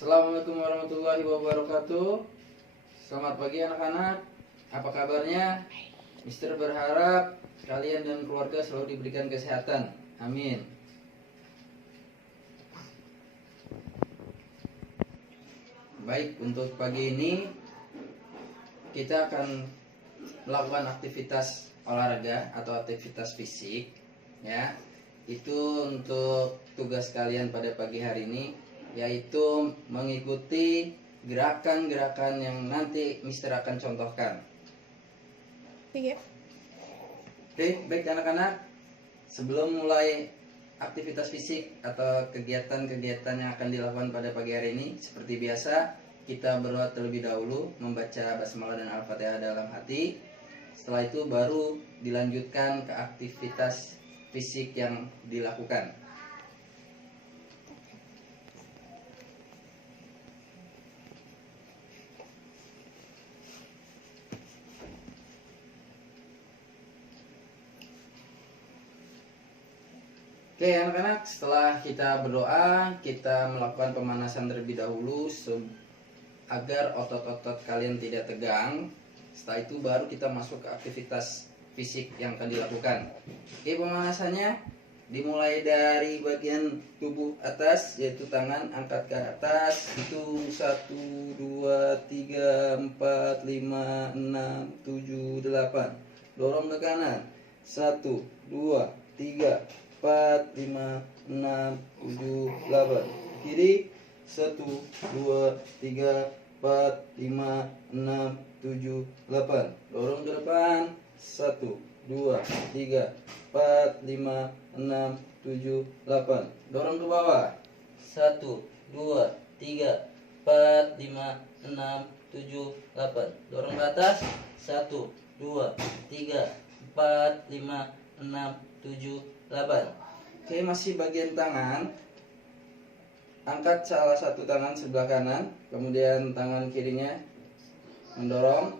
Assalamualaikum warahmatullahi wabarakatuh. Selamat pagi anak-anak. Apa kabarnya? Mister berharap kalian dan keluarga selalu diberikan kesehatan. Amin. Baik, untuk pagi ini kita akan melakukan aktivitas olahraga atau aktivitas fisik ya. Itu untuk tugas kalian pada pagi hari ini, yaitu mengikuti gerakan-gerakan yang nanti Mister akan contohkan. Iya. Oke, baik anak-anak. Sebelum mulai aktivitas fisik atau kegiatan-kegiatan yang akan dilakukan pada pagi hari ini, seperti biasa, kita berdoa terlebih dahulu, membaca basmalah dan al-fatihah dalam hati. Setelah itu baru dilanjutkan ke aktivitas fisik yang dilakukan. Oke anak-anak, setelah kita berdoa, kita melakukan pemanasan terlebih dahulu agar otot-otot kalian tidak tegang. Setelah itu baru kita masuk ke aktivitas fisik yang akan dilakukan. Oke, pemanasannya dimulai dari bagian tubuh atas, yaitu tangan angkat ke atas. Hitung 1, 2, 3, 4, 5, 6, 7, 8. Dorong ke kanan. 1, 2, 3, 4, 5, 6, 7, 8. Kiri 1, 2, 3, 4, 5, 6, 7, 8. Dorong ke depan. 1, 2, 3, 4, 5, 6, 7, 8. Dorong ke bawah. 1, 2, 3, 4, 5, 6, 7, 8. Dorong ke atas. 1, 2, 3, 4, 5, 6, 7, 8. Oke, masih bagian tangan. Angkat salah satu tangan sebelah kanan, kemudian tangan kirinya mendorong.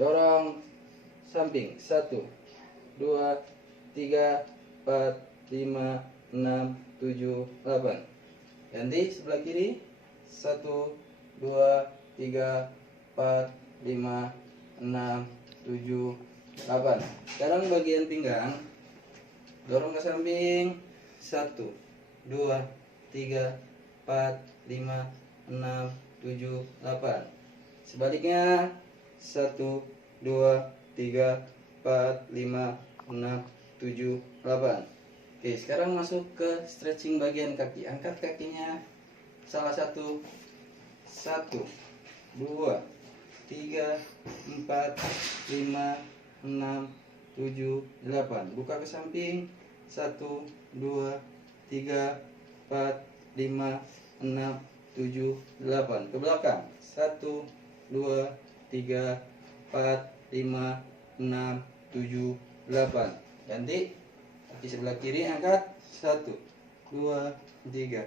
Dorong samping. 1, 2, 3, 4, 5, 6, 7, 8. Ganti sebelah kiri. 1, 2, 3, 4, 5, 6, 7, 8. Sekarang bagian pinggang. Dorong ke samping. 1, 2, 3, 4, 5, 6, 7, 8. Sebaliknya. 1, 2, 3, 4, 5, 6, 7, 8. Oke, sekarang masuk ke stretching bagian kaki. Angkat kakinya salah satu. 1, 2, 3, 4, 5, 6, 7, 8. Buka ke samping. 1, 2, 3, 4, 5, 6, 7, 8. Ke belakang. 1, 2, 3, 4, 5, 6, 7, 8. Ganti kaki sebelah kiri, angkat. 1, 2, 3,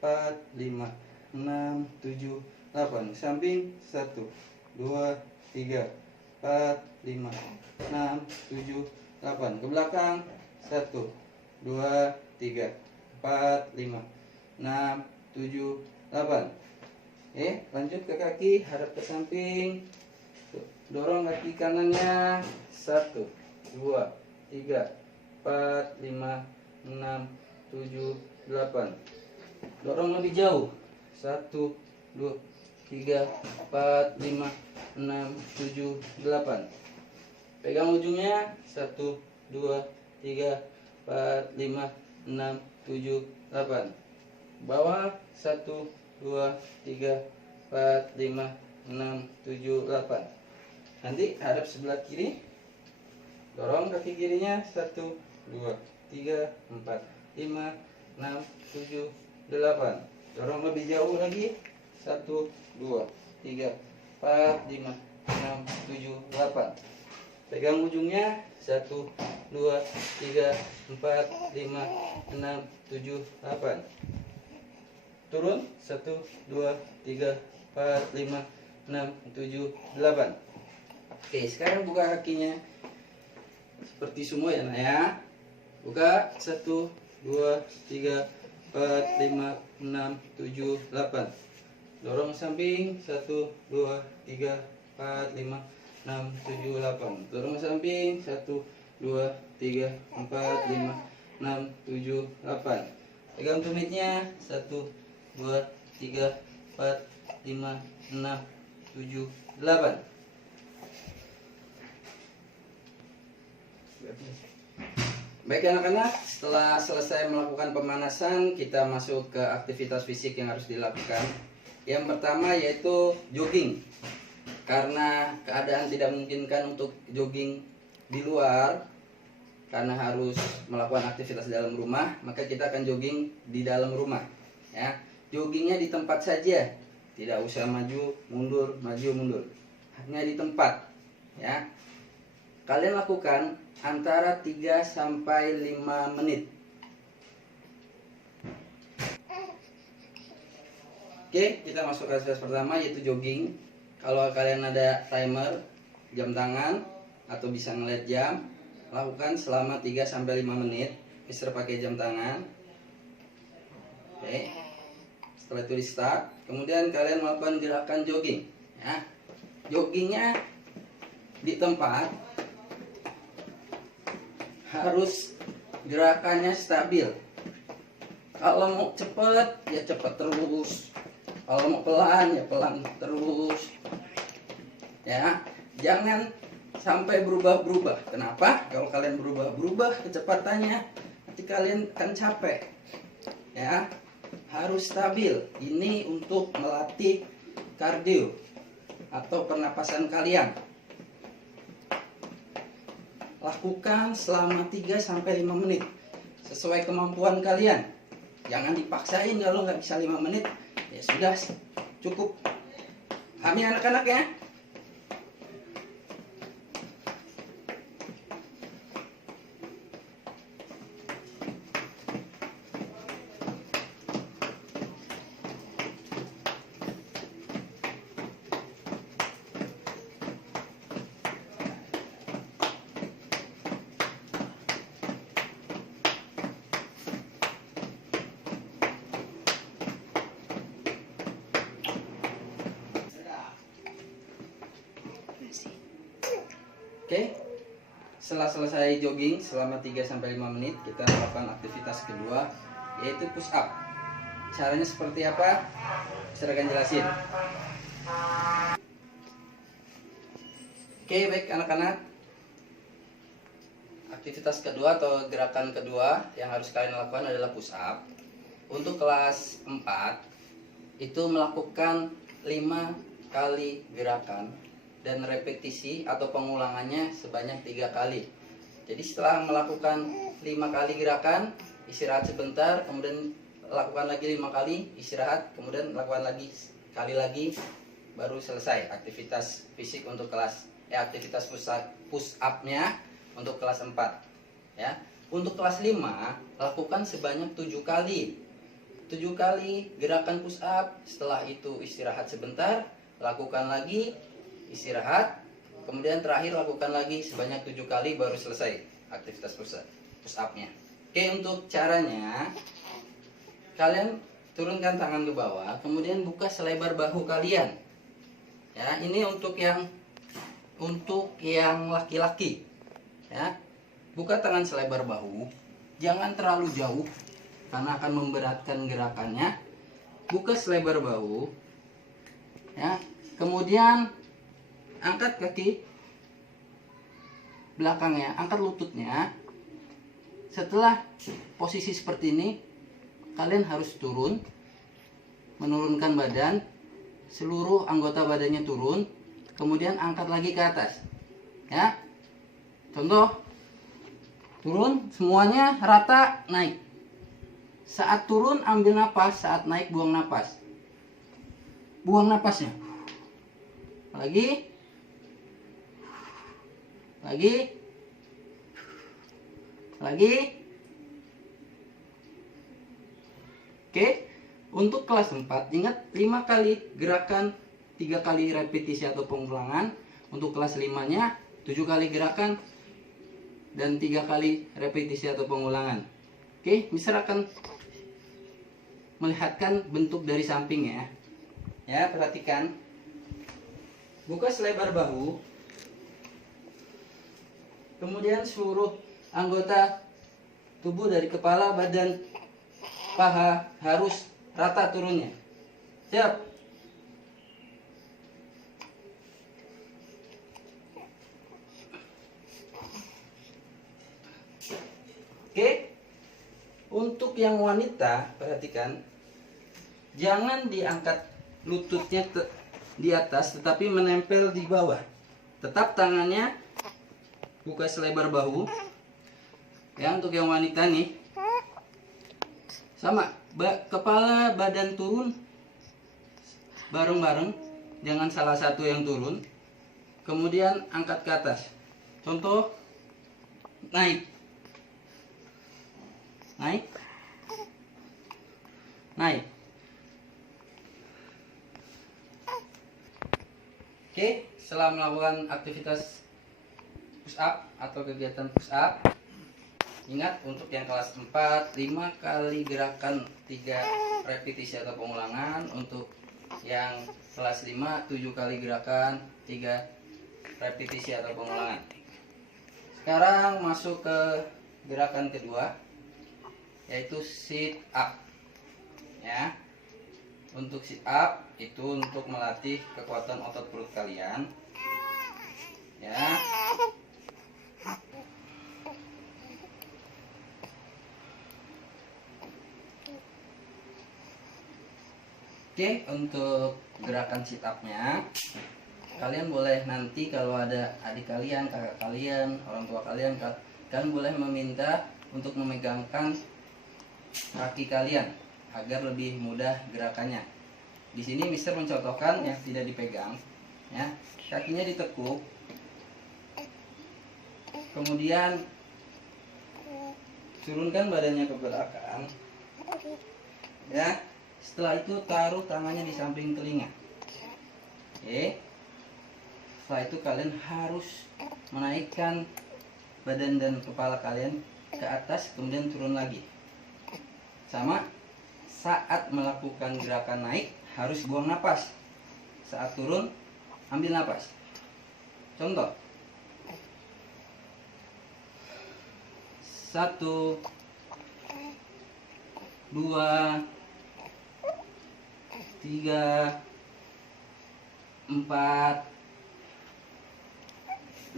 4, 5, 6, 7, 8. Samping. 1, 2, 3, 4, 5, 6, 7, 8. Ke belakang. 1, 2, 3, 4, 5, 6, 7, 8. Lanjut ke kaki, hadap ke samping. Dorong kaki kanannya. 1, 2, 3, 4, 5, 6, 7, 8. Dorong lebih jauh. 1, 2, 3, 4, 5, 6, 7, 8. Pegang ujungnya. 1, 2, 3, 4, 5, 6, 7, 8. Bawah. 1, 2, 3, 4, 5, 6, 7, 8. Nanti hadap sebelah kiri. Dorong kaki kirinya. 1, 2, 3, 4, 5, 6, 7, 8. Dorong lebih jauh lagi. 1, 2, 3, 4, 5, 6, 7, 8. Pegang ujungnya. 1, 2, 3, 4, 5, 6, 7, 8. Turun. 1, 2, 3, 4, 5, 6, 7, 8. Oke, sekarang buka kakinya seperti semua ya, nak ya. Buka. 1, 2, 3, 4, 5, 6, 7, 8. Dorong samping 1, 2, 3, 4, 5, 6, 7, 8. Dorong samping 1, 2, 3, 4, 5, 6, 7, 8. Pegang tumitnya 1, 2, 3, 4, 5, 6, 7, 8. Baik anak-anak, setelah selesai melakukan pemanasan, kita masuk ke aktivitas fisik yang harus dilakukan. Yang pertama yaitu jogging. Karena keadaan tidak memungkinkan untuk jogging di luar, karena harus melakukan aktivitas dalam rumah, maka kita akan jogging di dalam rumah. Ya, joggingnya di tempat saja, tidak usah maju mundur, hanya di tempat. Ya, kalian lakukan antara 3 sampai 5 menit. Oke, kita masuk ke aktivitas pertama yaitu jogging. Kalau kalian ada timer, jam tangan, atau bisa ngeliat jam, lakukan selama 3 sampai 5 menit. Mister pakai jam tangan. Oke. Setelah itu di start, kemudian kalian melakukan gerakan jogging. Ya. Joggingnya di tempat, harus gerakannya stabil. Kalau mau cepet ya cepet terus, kalau mau pelan ya pelan terus. Ya, jangan sampai berubah-berubah. Kenapa? Kalau kalian berubah-berubah kecepatannya, nanti kalian akan capek. Ya, harus stabil. Ini untuk melatih kardio atau pernapasan kalian. Lakukan selama 3 sampai 5 menit sesuai kemampuan kalian. Jangan dipaksain, kalau nggak bisa 5 menit ya sudah cukup. Kami anak-anak ya. Oke, setelah selesai jogging selama 3 sampai 5 menit, kita melakukan aktivitas kedua yaitu push up. Caranya seperti apa? Saya akan jelasin. Oke, baik anak-anak. Aktivitas kedua atau gerakan kedua yang harus kalian lakukan adalah push up. Untuk kelas 4 itu melakukan 5 kali gerakan dan repetisi atau pengulangannya sebanyak 3 kali. Jadi setelah melakukan 5 kali gerakan, istirahat sebentar, kemudian lakukan lagi 5 kali, istirahat, kemudian lakukan lagi sekali lagi, baru selesai aktivitas fisik untuk kelas aktivitas push up-nya untuk kelas 4. Ya. Untuk kelas 5, lakukan sebanyak 7 kali. 7 kali gerakan push up, setelah itu istirahat sebentar, lakukan lagi, istirahat, kemudian terakhir lakukan lagi sebanyak 7 kali, baru selesai aktivitas push up-nya. Oke, untuk caranya kalian turunkan tangan ke bawah, kemudian buka selebar bahu kalian. Ya, ini untuk yang laki-laki. Ya. Buka tangan selebar bahu, jangan terlalu jauh karena akan memberatkan gerakannya. Buka selebar bahu. Ya. Kemudian angkat kaki belakangnya, angkat lututnya. Setelah posisi seperti ini, kalian harus turun, menurunkan badan, seluruh anggota badannya turun, kemudian angkat lagi ke atas. Ya, contoh, turun semuanya rata, naik. Saat turun ambil napas, saat naik buang napas. Buang napasnya. Lagi. Oke, untuk kelas 4 ingat 5 kali gerakan, 3 kali repetisi atau pengulangan. Untuk kelas 5-nya 7 kali gerakan dan 3 kali repetisi atau pengulangan. Oke, Mister akan melihatkan bentuk dari samping ya. Ya, perhatikan. Buka selebar bahu. Kemudian seluruh anggota tubuh dari kepala, badan, paha harus rata turunnya. Siap? Oke. Untuk yang wanita, perhatikan. Jangan diangkat lututnya di atas, tetapi menempel di bawah. Tetap tangannya buka selebar bahu. Ya, untuk yang wanita nih. Sama, kepala badan turun bareng-bareng, jangan salah satu yang turun. Kemudian angkat ke atas. Contoh, naik. Naik. Naik. Oke, setelah melakukan aktivitas push up atau kegiatan push up, ingat untuk yang kelas 4, 5 kali gerakan 3 repetisi atau pengulangan. Untuk yang kelas 5, 7 kali gerakan 3 repetisi atau pengulangan. Sekarang masuk ke gerakan kedua, yaitu sit up. Ya. Untuk sit up itu untuk melatih kekuatan otot perut kalian. Ya. Oke, untuk gerakan sit up-nya, kalian boleh nanti kalau ada adik kalian, kakak kalian, orang tua kalian, kalian boleh meminta untuk memegangkan kaki kalian agar lebih mudah gerakannya. Di sini Mister mencontohkan yang tidak dipegang, ya, kakinya ditekuk, kemudian turunkan badannya ke belakang, ya. Setelah itu taruh tangannya di samping telinga. Oke. Setelah itu kalian harus menaikkan badan dan kepala kalian ke atas, kemudian turun lagi. Sama, saat melakukan gerakan naik harus buang napas. Saat turun ambil napas. Contoh, 1, 2, 3, 4,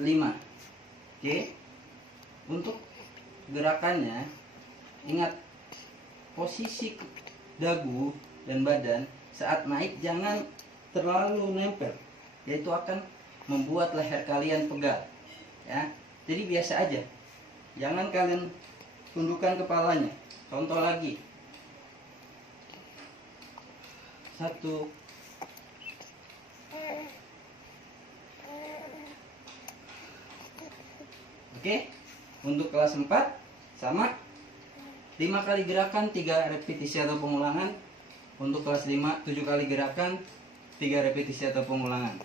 5. Oke. Untuk gerakannya, ingat posisi dagu dan badan saat naik jangan terlalu nempel, yaitu akan membuat leher kalian pegal. Ya. Jadi biasa aja. Jangan kalian tundukkan kepalanya. Contoh lagi. 1, oke. Untuk kelas 4 sama 5 kali gerakan 3 repetisi atau pengulangan. Untuk kelas 5 7 kali gerakan 3 repetisi atau pengulangan.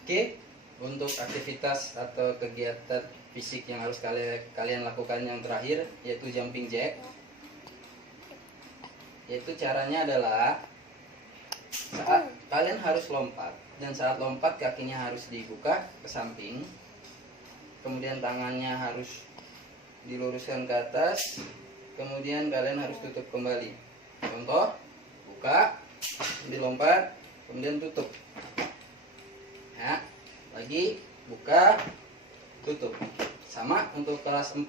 Oke. Untuk aktivitas atau kegiatan fisik yang harus kalian lakukan yang terakhir, yaitu jumping jack. Yaitu caranya adalah saat kalian harus lompat, dan saat lompat kakinya harus dibuka ke samping, kemudian tangannya harus diluruskan ke atas, kemudian kalian harus tutup kembali. Contoh, buka, dilompat, kemudian tutup. Ya, lagi buka, tutup. Sama untuk kelas 4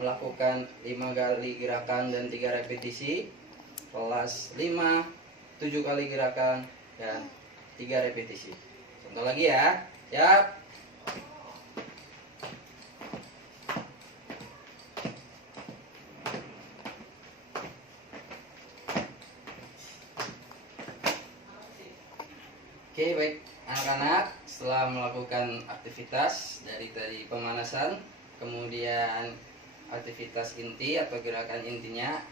melakukan 5 kali gerakan dan 3 repetisi. Kelas 5 7 kali gerakan dan 3 repetisi. Contoh lagi ya. Siap. Oke, baik anak-anak, setelah melakukan aktivitas dari tadi pemanasan, kemudian aktivitas inti atau gerakan intinya,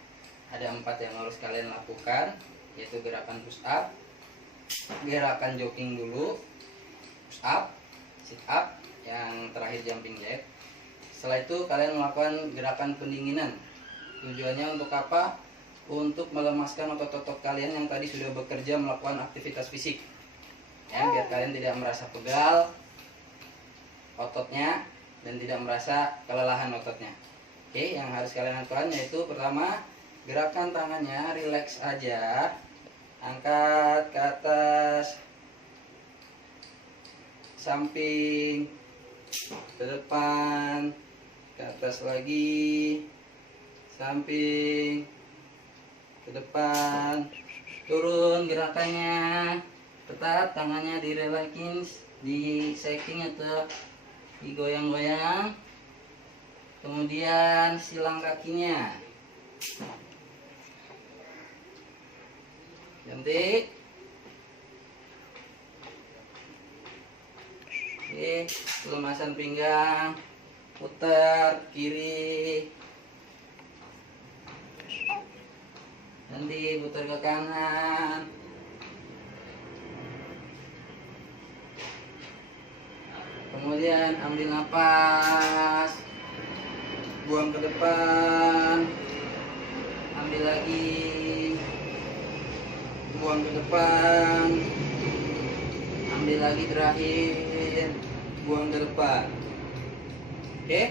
ada 4 yang harus kalian lakukan, yaitu gerakan push up, gerakan jogging dulu, push up, sit up, yang terakhir jumping jack. Setelah itu kalian melakukan gerakan pendinginan, Tujuannya untuk apa? Untuk melemaskan otot-otot kalian yang tadi sudah bekerja melakukan aktivitas fisik. Ya, biar kalian tidak merasa pegal ototnya dan tidak merasa kelelahan ototnya. Oke, yang harus kalian lakukan yaitu pertama, gerakan tangannya rileks aja. Angkat ke atas, samping, ke depan, ke atas lagi, samping, ke depan, turun gerakannya. Tetap tangannya direlakin, di shaking atau digoyang-goyang. Kemudian silang kakinya, cantik. Oke, pelemasan pinggang, putar kiri, nanti putar ke kanan. Kemudian ambil nafas, buang ke depan, ambil lagi, buang ke depan, ambil lagi terakhir, buang ke depan. Oke,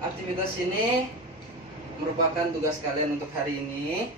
aktivitas ini merupakan tugas kalian untuk hari ini.